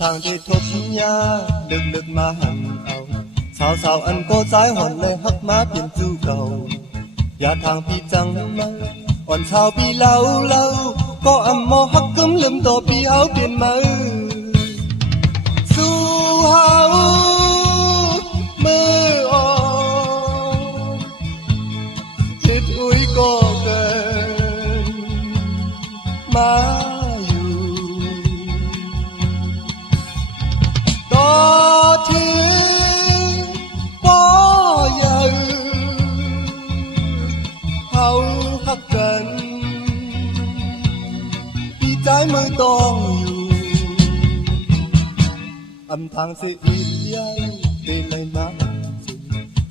ทางที่ทบยาลึกมาหันเอาสาวอันโกใจหอนเลยฮักมาเปลี่ยนจูเก่าอย่าทางพี่จังมาอ่อนสาวพี่เล่าก็อำมอฮักกึมลืมตัวพี่เฮาเปลี่ยนมาสู่เฮามืออ่อนจิตอุ้ยก็เกินมาใจมือต้องอยู่ทางสิอีใหญ่ดีเลยมา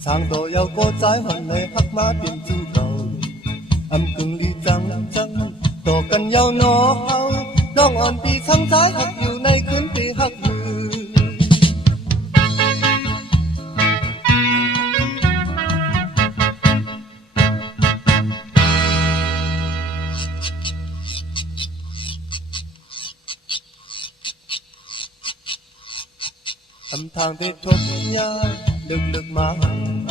สร้างตัวยาวโกใจหันเลยฮักมาเปลี่ยนจูเก่ากึ่งดีจังต่อกันยาวนอเฮาน้องอ่อนปีทั้งใจฮักอยู่ในคืนปีฮักอยู่ทางที่ทบยาลึกมาเ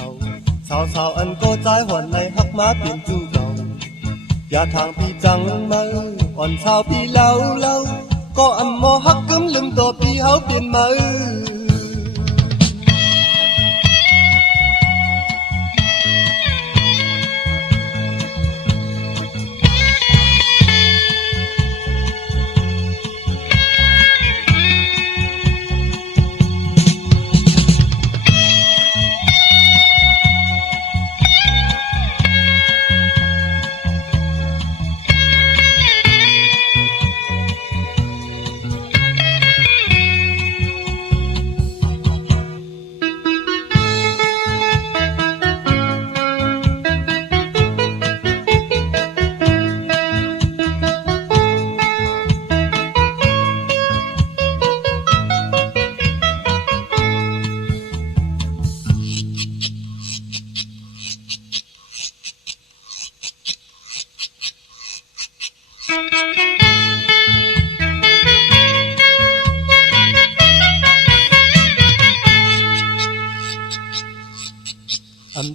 อาสาวอันโกใจหวนในฮักมาเปลี่ยนจูเก่าอย่าทางพี่จังมาอ่อนสาวพี่เล่าก็อำมอฮักกึมลืมตัวพี่เฮาเปลี่ยนมา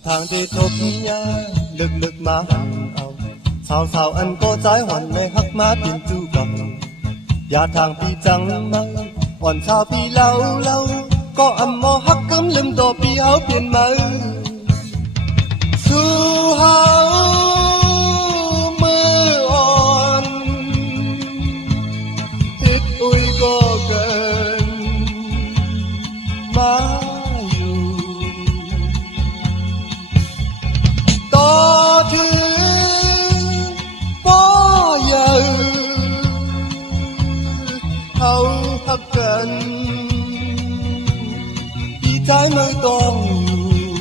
ทางที่ทบยาลึกมาหันเอาสาวอันโกใจหวนในฮักมาเปลี่ยนจูเก่าอย่าทางพี่จังมาอ่อนสาวพี่เล่าก็อำมอฮักกึมลืมตัวพี่เฮาเปลี่ยนมาสู่เฮามืออ่อนจิตอุ้ยก็เกินมาฮักกันพี่ใจมือต้องอยู่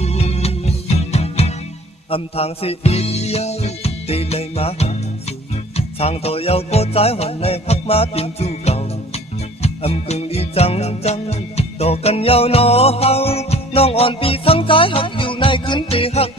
ทางสิอีใหญ่ตีเลยมาทางตัวยาวโกใจหวนในฮักมาเปลี่ยนจูเก่ากึ่งดีจังต่อกันยาวนอเฮาน้องอ่อนปีทั้งใจฮักอยู่ในคืนปีฮัก